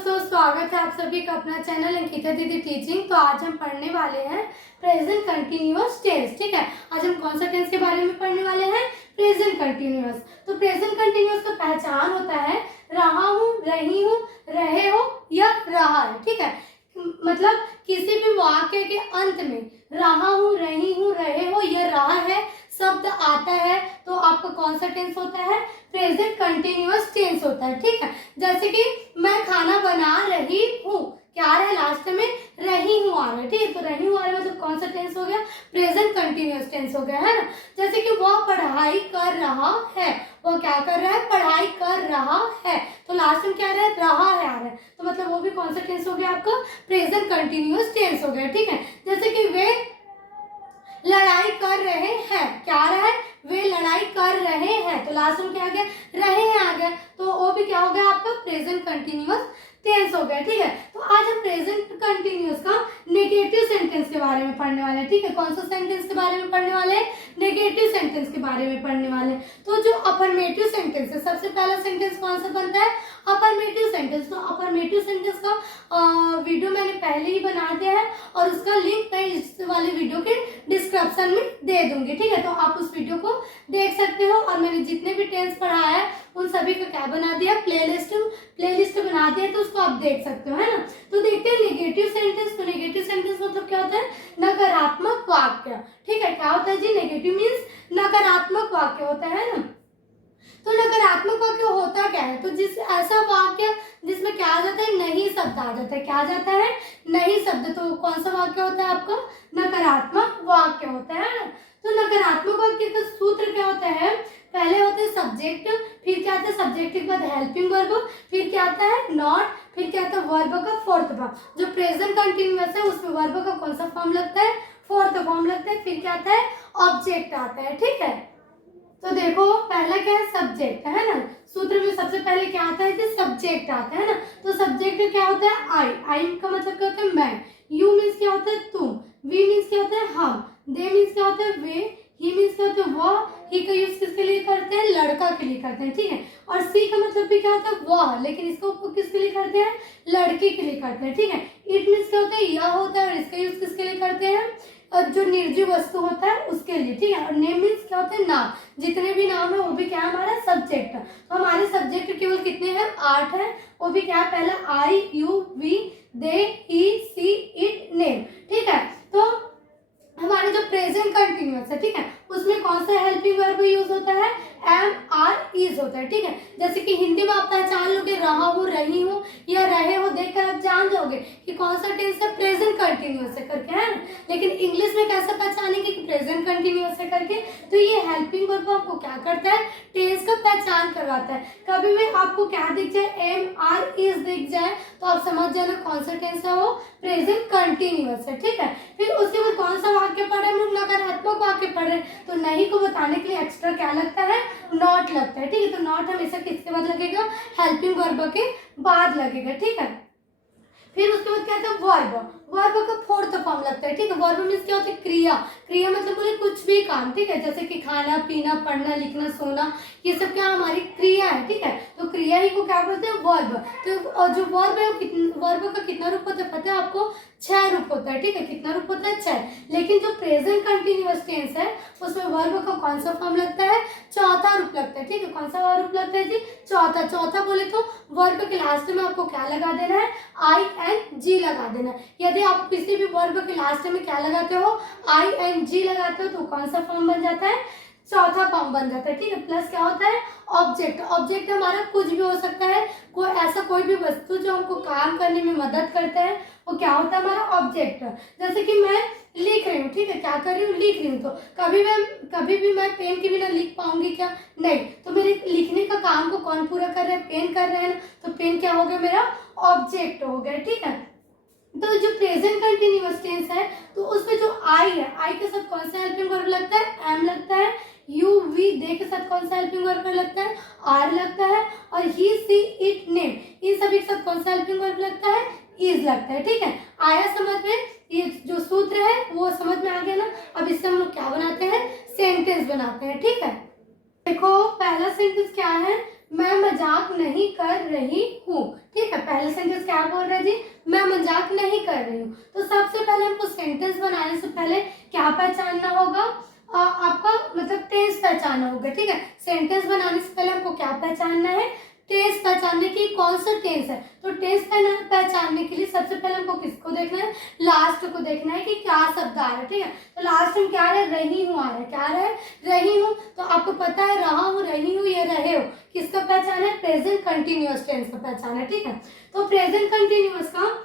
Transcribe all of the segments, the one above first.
दोस्तों, स्वागत है आप सभी का अपना चैनल अंकिता दीदी टीचिंग। तो आज हम पढ़ने वाले हैं प्रेजेंट कंटिन्यूअस टेंस। ठीक है, आज हम कौन सा टेंस के बारे में पढ़ने वाले हैं? Present continuous. तो प्रेजेंट कंटिन्यूअस का पहचान होता है रहा हूँ, रही हूँ, रहे हो या रहा है। ठीक है, मतलब किसी भी वाक्य के अंत में रहा हूँ, रही हूँ, रहे हो या रहा है शब्द आता है तो आपका कौन सा टेंस होता है? प्रेजेंट कंटिन्यूअस टेंस होता है। ठीक है, जैसे कि मैं खाना बना रही हूँ, क्या आ रहा है लास्ट में? रही हूँ आ रहा है। ठीक है, तो रही हूँ आ रहा है मतलब कौन सा टेंस हो गया? प्रेजेंट कंटिन्यूअस टेंस हो गया, है ना। जैसे कि वह पढ़ाई कर रहा है, वो क्या कर रहा है? पढ़ाई कर रहा है, तो लास्ट में क्या आ रहा है? रहा है आ रहा है, तो मतलब वो भी कौन सा टेंस हो गया आपका? प्रेजेंट कंटिन्यूअस टेंस हो गया। ठीक है, जैसे कि वे लड़ाई कर रहे हैं, क्या आ रहा है? वे लड़ाई कर रहे हैं, तो लास्ट में क्या आ गया? रहे हैं आ गया, तो वो भी क्या हो गया आपका? प्रेजेंट कंटिन्यूअस टेंस हो गया। ठीक है, तो आज हम प्रेजेंट कंटिन्यूअस का नेगेटिव सेंटेंस के बारे में पढ़ने वाले हैं। ठीक है, कौन सा सेंटेंस के बारे में पढ़ने वाले हैं? नेगेटिव सेंटेंस के बारे में पढ़ने वाले हैं। तो जो अफर्मेटिव सेंटेंस है, सबसे पहला सेंटेंस कौन सा बनता है? Affirmative sentence. तो अफर्मेटिव सेंटेंस का वीडियो मैंने पहले ही बना दिया है और उसका लिंक मैं इस वाले वीडियो के डिस्क्रिप्शन में दे दूंगी। ठीक है, तो आप उस वीडियो को देख सकते हो। और मैंने जितने भी टेंस पढ़ाया है उन सभी का क्या बना दिया? प्लेलिस्ट बना दिया, तो उसको आप देख सकते हो, है ना। तो देखते हैं नेगेटिव सेंटेंस। तो नेगेटिव सेंटेंस मतलब क्या होता है? नकारात्मक वाक्य। ठीक है, क्या होता है जी? नेगेटिव मीन्स नकारात्मक वाक्य होता है ना। तो नकारात्मक वाक्य होता क्या है? तो जिस ऐसा वाक्य जिसमें क्या आ जाता है? नहीं शब्द आ जाता है। क्या आ जाता है? नहीं शब्द। तो कौन सा वाक्य होता है आपका? नकारात्मक वाक्य होता है ना। तो नकारात्मक वाक्य का सूत्र क्या होता है? पहले होते हैं सब्जेक्ट, फिर क्या आता है? सब्जेक्ट के बाद हेल्पिंग वर्ब, फिर क्या आता है? नॉट, फिर क्या आता है? वर्ब का फोर्थ फॉर्म। जो प्रेजेंट कंटिन्यूअस है उसमें वर्ब का कौन सा फॉर्म लगता है? फोर्थ फॉर्म लगता है। फिर क्या आता है? ऑब्जेक्ट आता है। ठीक है, तो देखो पहला क्या है? सब्जेक्ट, है ना। सूत्र में सबसे पहले क्या आता है? सब्जेक्ट आता है ना। तो सब्जेक्ट क्या होता है? आई का मतलब क्या होता है? मैं। यू मीन्स क्या होता है? तुम। वी मीन्स क्या होता है? हम। दे मीन्स क्या होता है? वे। ही मीन्स क्या होता है? वह। ही का यूज किसके लिए करते हैं? लड़का के लिए करते हैं। ठीक है, और सी का मतलब भी क्या होता है? वह, लेकिन इसको किसके लिए करते हैं? लड़की के लिए करते हैं। ठीक है, इट मीन्स क्या होता है? यह होता है, और इसका यूज किसके लिए करते हैं? और जो निर्जीव वस्तु होता है उसके लिए। ठीक है, और नेम मीन्स क्या होता है? नाम। जितने भी नाम है वो भी क्या है? हमारा सब्जेक्ट। तो हमारे सब्जेक्ट केवल कितने हैं? 8 है। वो भी क्या है? पहला I, you, we, they, he, she, it, name. ठीक है, तो हमारे जो प्रेजेंट कंटिन्यूअस है, ठीक है, उसमें कौन सा हेल्पिंग वर्ब यूज होता है? एम, आर, इज होता है। ठीक है, जैसे कि हिंदी में आप पहचान लोगे रहा हूँ, रही हूँ या रहे हो, देखकर आप जान जाओगे कि कौन सा टेंस है? प्रेजेंट कंटिन्यूअस है करके, है ना। लेकिन इंग्लिश में कैसे पहचानेंगे कि प्रेजेंट कंटिन्यूअस है करके? तो ये हेल्पिंग वर्ब आपको क्या करता है? टेंस का पहचान करवाता है। कभी भी आपको क्या दिख जाए? एम, आर, इज दिख जाए तो आप समझ जाना कौन सा टेंस है? वो प्रेजेंट कंटिन्यूअस है। ठीक है, फिर उसके बाद कौन सा वाक्य पढ़ रहे हैं हम लोग? नकारात्मक वाक्य पढ़ रहे हैं, तो नहीं को बताने के लिए एक्स्ट्रा क्या लगता है? नॉट लगता है। ठीक है, तो नॉट हमेशा किसके बाद लगेगा? हेल्पिंग वर्ब के बाद लगेगा। ठीक है, फिर उसके बाद क्या आता है? वर्ब। वर्ब का फोर्थ फॉर्म लगता है। ठीक है, वर्ब मीन्स क्या होता है? क्रिया। क्रिया मतलब बोले कुछ भी काम। ठीक है, जैसे कि खाना, पीना, पढ़ना, लिखना, सोना, ये सब क्या हमारी क्रिया है। ठीक है, तो क्रिया ही को क्या बोलते हैं? वर्ब। तो जो वर्ब है वर्ब का कितना रूप होता है पता है आपको? 6 रूप होता है। ठीक है, कितना रूप होता है? 6। लेकिन जो प्रेजेंट कंटिन्यूअस टेंस है उसमें वर्ब का कौन सा फॉर्म लगता है? चौथा रूप लगता है। ठीक है, कौन सा रूप लगता है जी? चौथा। चौथा बोले तो वर्ब के लास्ट में आपको क्या लगा देना है? आई एन जी लगा देना। यदि आप किसी भी वर्ब के लास्ट में क्या लगाते हो? आई एन जी लगाते हो तो कौन सा फॉर्म बन जाता है? चौथा फॉर्म बन जाता है। ठीक है, प्लस क्या होता है? ऑब्जेक्ट। ऑब्जेक्ट हमारा कुछ भी हो सकता है, कोई भी वस्तु जो हमको काम करने में मदद करता है वो क्या होता है? हमारा ऑब्जेक्ट। जैसे कि मैं लिख रही हूँ, ठीक है, क्या कर रही हूँ? लिख रही हूँ। तो कभी भी मैं पेन के बिना लिख पाऊंगी क्या? नहीं। तो मेरे लिखने का काम को कौन पूरा कर रहा है? पेन कर रहे हैं ना, तो पेन क्या हो गया? मेरा ऑब्जेक्ट हो गया। ठीक है, तो जो प्रेजेंट कंटिन्यूअस टेंस है तो उसमें जो आई है, आई के साथ कौन सा हेल्पिंग वर्ब लगता है? एम लगता है। यू, वी, दे के साथ कौन सा हेल्पिंग वर्ब लगता है? आर लगता है। और ही, सी, इट, नेम, इन सभी के साथ कौन सा हेल्पिंग वर्ब लगता है? इज लगता है। ठीक है, आया समझ में? ये जो सूत्र है वो समझ में आ गया ना। अब इससे हम लोग क्या बनाते हैं? सेंटेंस बनाते हैं। ठीक है, देखो पहला सेंटेंस क्या है? मैं मजाक नहीं कर रही हूँ। ठीक है, पहला सेंटेंस क्या बोल रहा है जी, मैं मजाक नहीं कर रही हूँ। तो सबसे पहले हमको सेंटेंस बनाने से पहले क्या पहचानना होगा, आपका मतलब टेंस पहचानना होगा। ठीक है, सेंटेंस बनाने से पहले हमको क्या पहचानना है, टेंस पहचानने की कौन सा टेंस है। तो टेंस पहचानने के लिए सबसे पहले हमको किसको देखना है, लास्ट को देखना है कि क्या शब्द आ रहा है। ठीक है, तो लास्ट में क्या है, रही हूँ आ रहा है, क्या आ रहा है, रही हूँ। तो आपको पता है रहा हूँ, रही हूँ, ये रहे हो किसका पहचान है, प्रेजेंट कंटिन्यूअस टेंस का पहचान है। ठीक है, तो प्रेजेंट कंटिन्यूअस का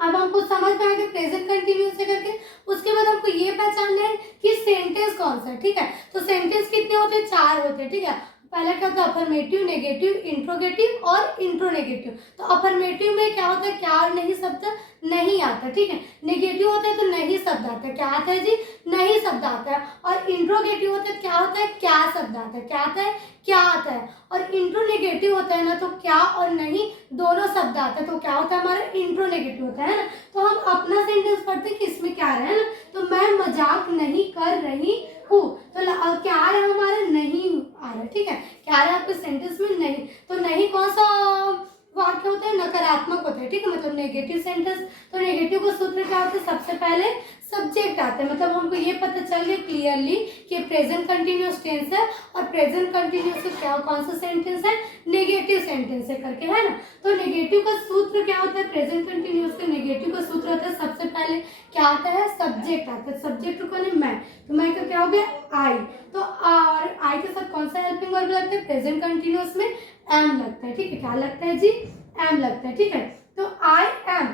अब हमको समझ में आ गया प्रेजेंट कंटिन्यूअस से करके। उसके बाद हमको ये पहचानना है कि सेंटेंस कौन सा है। ठीक है, तो सेंटेंस कितने होते हैं, 4 होते हैं। ठीक है, पहला क्या होता है, अफर्मेटिव, नेगेटिव, इंट्रोगेटिव और इंट्रोनेगेटिव। तो अफर्मेटिव में क्या होता है, क्या और नहीं शब्द नहीं आता। ठीक है, नेगेटिव होता है तो नहीं शब्द आता है, क्या आता है जी, नहीं शब्द आता है। और इंट्रोगेटिव होता है, क्या होता है, क्या शब्द आता है, क्या आता है, क्या आता है। और इंट्रोनेगेटिव होता है ना, तो क्या और नहीं दोनों शब्द आता है, तो क्या होता है हमारा, इंट्रोनेगेटिव होता है ना। तो हम अपना सेंटेंस पढ़ते हैं कि इसमें क्या है ना, तो मैं मजाक नहीं कर रही हूँ। तो क्या आ रहा है हमारा, नहीं आ रहा है। ठीक है, क्या आ रहा है आपके सेंटेंस में, नहीं। तो नहीं कौन सा वाक्य होता है, नकारात्मक होता है। ठीक है, मतलब नेगेटिव सेंटेंस। तो नेगेटिव का सूत्र क्या होता है, सबसे पहले सब्जेक्ट आता है। मतलब हमको ये पता चल गया क्लियरली कि प्रेजेंट कंटिन्यूअस टेंस है और प्रेजेंट कंटिन्यूअस का क्या कौन सा सेंटेंस है, नेगेटिव सेंटेंस है करके, है ना। तो नेगेटिव का सूत्र क्या होता है, प्रेजेंट कंटिन्यूअस का नेगेटिव का सूत्र होता है, सबसे पहले क्या आता है, सब्जेक्ट आता है। सब्जेक्ट कौन है, मैं। तो मैं का क्या हो गया, आई। तो और आई के साथ कौन सा हेल्पिंग वर्ब लगता है, प्रेजेंट कंटिन्यूअस में एम लगता है। ठीक है, क्या लगता है जी, एम लगता है। ठीक है, तो आई एम।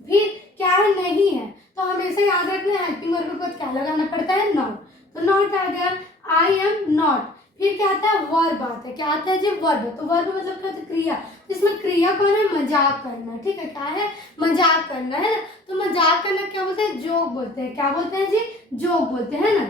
फिर क्या है, नहीं है, तो हमेशा याद रखना है हेल्पिंग वर्ब के बाद क्या लगाना पड़ता है, नॉट। तो नॉट आ गया, आई एम नॉट। फिर क्या आता है, वर्ब आता है, क्या आता है जी, वर्ब। तो वर्ब मतलब क्या होता है, क्रिया। इसमें क्रिया कौन है, मजाक करना। ठीक है, क्या है, मजाक करना है ना। तो मजाक करना क्या बोलते हैं, जोक बोलते हैं। क्या बोलते हैं जी, जोक बोलते हैं ना।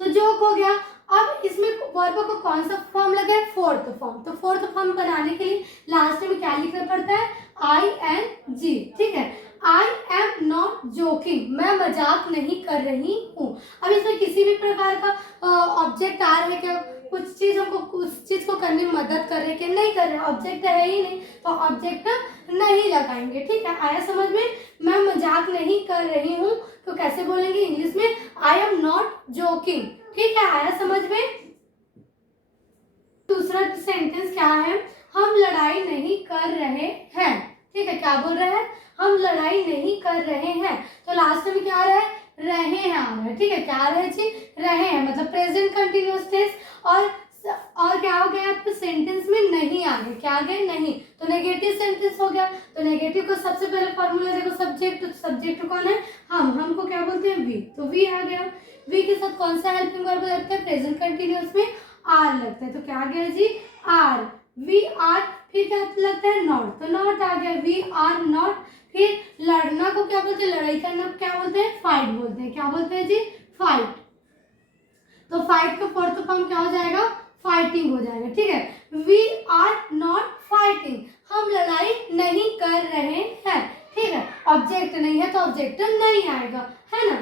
तो जोक हो गया। अब इसमें वर्ब को कौन सा फॉर्म लगा है, फोर्थ फॉर्म। तो फोर्थ फॉर्म बनाने के लिए लास्ट में क्या लिखना पड़ता है, आई एन जी। ठीक है, आई एम नॉट जोकिंग, मैं मजाक नहीं कर रही हूँ। अब इसमें किसी भी प्रकार का ऑब्जेक्ट आ रहा है क्या, कुछ चीज हमको उस चीज को करने में मदद कर रहे हैं कि नहीं कर रहे, ऑब्जेक्ट है ही नहीं, तो ऑब्जेक्ट नहीं लगाएंगे। ठीक है, आया समझ में, मैं मजाक नहीं कर रही हूँ तो कैसे बोलेंगे इंग्लिश में, आई एम नॉट जोकिंग। ठीक है, आया समझ में। दूसरा सेंटेंस क्या है, हम लड़ाई नहीं कर रहे हैं। ठीक है, क्या बोल रहे हैं, हम लड़ाई नहीं कर रहे हैं। तो लास्ट में क्या आ रहा है, रहे हैं आ रहा है। ठीक है, क्या आ रहा है जी, रहे हैं, मतलब प्रेजेंट कंटिन्यूअस टेंस। और क्या हो गया आपके सेंटेंस में, नहीं आ गया, क्या आ गया, नहीं। तो नेगेटिव सेंटेंस हो गया। तो नेगेटिव को सबसे पहले फॉर्मूला देखो, सब्जेक्ट। तो सब्जेक्ट कौन है, हमको क्या बोलते हैं, वी। तो वी आ गया। वी के साथ कौन सा हेल्पिंग वर्ब लगता है, प्रेजेंट कंटिन्यूअस में आर लगता है। तो क्या आ गया जी, आर, वी आर। फिर क्या लगता है, नॉट। तो नॉट आ गया, वी आर नॉट। फिर लड़ना को क्या बोलते हैं, लड़ाई करना को क्या बोलते हैं, फाइट बोलते हैं। क्या बोलते हैं जी, फाइट। तो फाइट का फोर्थ फॉर्म क्या हो जाएगा, फाइटिंग हो जाएगा। ठीक है, वी आर नॉट फाइटिंग, हम लड़ाई नहीं कर रहे हैं। ठीक है, ऑब्जेक्ट नहीं है तो ऑब्जेक्ट नहीं आएगा, है ना।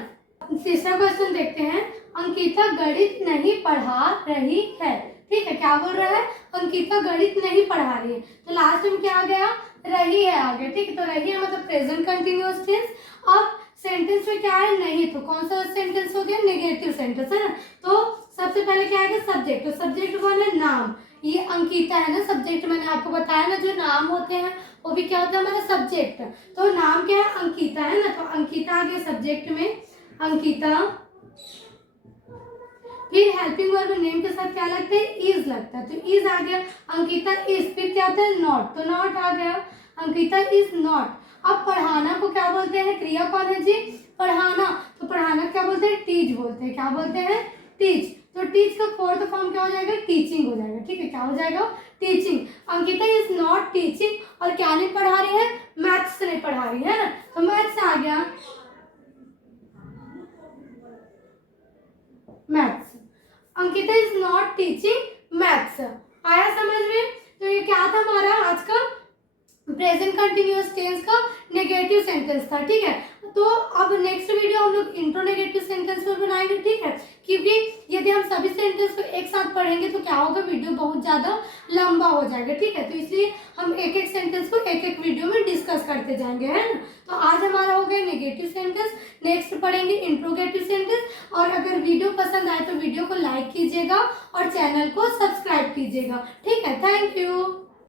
तीसरा क्वेश्चन देखते हैं, अंकिता गणित नहीं पढ़ा रही है। ठीक है, क्या बोल रहा है, अंकिता गणित नहीं पढ़ा रही है। तो लास्ट में क्या आ गया, रही है आ गया। ठीक है, तो रही है मतलब प्रेजेंट कंटिन्यूअस टेंस। अब सेंटेंस में क्या है, नहीं, तो कौन सा सेंटेंस हो गया, नेगेटिव सेंटेंस, है ना। तो सबसे पहले क्या आएगा, सब्जेक्ट। तो सब्जेक्ट कौन है, नाम। ये अंकिता है ना, सब्जेक्ट मैंने आपको बताया ना, जो नाम होते हैं वो भी क्या होता है हमारा सब्जेक्ट। तो नाम क्या है, अंकिता है ना, तो अंकिता आ गया सब्जेक्ट में, अंकिता। फिर हेल्पिंग वर्ब नेम के साथ क्या लगता है, इज लगता है। तो इज आ गया, अंकिता इज। फिर क्या होता है, नॉट। तो नॉट आ गया, अंकिता इज नॉट। अब पढ़ाना को क्या बोलते हैं, क्रिया कौन है जी, पढ़ाना। तो पढ़ाना क्या बोलते हैं, टीच बोलते हैं। क्या बोलते हैं, टीच। तो टीच का फोर्थ फॉर्म क्या हो जाएगा, टीचिंग हो जाएगा। ठीक है, क्या हो जाएगा, teaching. Ankita is not teaching, और क्या नहीं पढ़ा रही है, मैथ्स नहीं पढ़ा रही है ना। तो मैथ्स आ गया, maths. Ankita is not teaching maths. आया समझ में। तो ये क्या था हमारा आज का प्रेजेंट कंटिन्यूअस टेंस का नेगेटिव सेंटेंस था, ठीक है। तो अब नेक्स्ट वीडियो हम लोग इंट्रोनेगेटिव सेंटेंस पर बनाएंगे, ठीक है, क्योंकि यदि हम सभी सेंटेंस को एक साथ पढ़ेंगे तो क्या होगा, वीडियो बहुत ज्यादा लंबा हो जाएगा, ठीक है। तो इसलिए हम एक एक सेंटेंस को एक एक वीडियो में डिस्कस करते जाएंगे, है ना। तो आज हमारा हो गया नेगेटिव सेंटेंस, नेक्स्ट पढ़ेंगे इंट्रोगेटिव सेंटेंस। और अगर वीडियो पसंद आए तो वीडियो को लाइक कीजिएगा और चैनल को सब्सक्राइब कीजिएगा, ठीक है। Thank you.